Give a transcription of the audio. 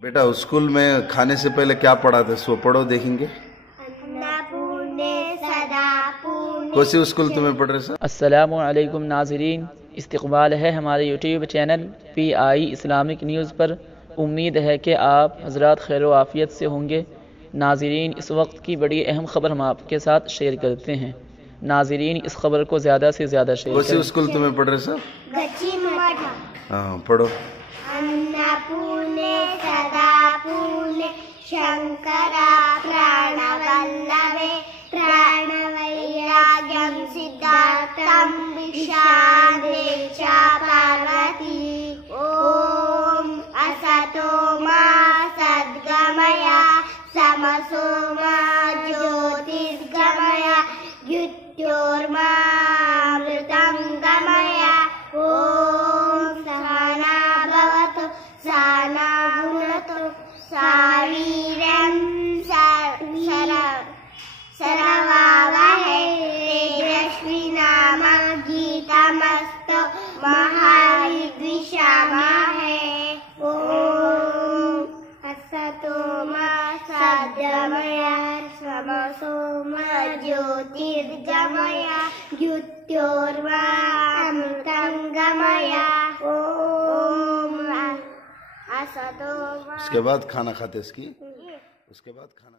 बेटा स्कूल में खाने से पहले क्या पढ़ाते, सो पढ़ो देखेंगे। कौन सी स्कूल तुम्हें पढ़ रहे सर? अस्सलामु अलैकुम नाज़रीन, इस्तक़बाल है हमारे YouTube channel PI Islamic news पर। उम्मीद है कि आप हज़रात खैर व आफ़ियत से होंगे। नाज़रीन, इस वक्त की बड़ी अहम ख़बर हम आपके साथ शेयर करते हैं। नाज़रीन, इस खबर को ज़्यादा से ज़्यादा शेयर करें। कौन सी स्कूल तुम्हें पढ़ रहे सर? हाँ पढ़ो। अन्नपूर्णे सदा पूर्णे शंकरा प्राणवल्लभे प्राणवैराग्यं सिद्धार्थं विशाले च पार्वती। ॐ असतो मा सद्गमय समसो मा ज्योतिर्गमय मृत्योर्मामृतं गमय। ॐ सहना भवतु सहना भुनक्तु सावीर्यं सरवावहै तेजस्विनामधीतमस्तु मा विद्विषावहै। ॐ असतो मा सद्गमय समसो मा ज्योतिर्गमय मृत्योर्मामृतं गमय। उसके बाद खाना खाते इसकी, उसके बाद खाना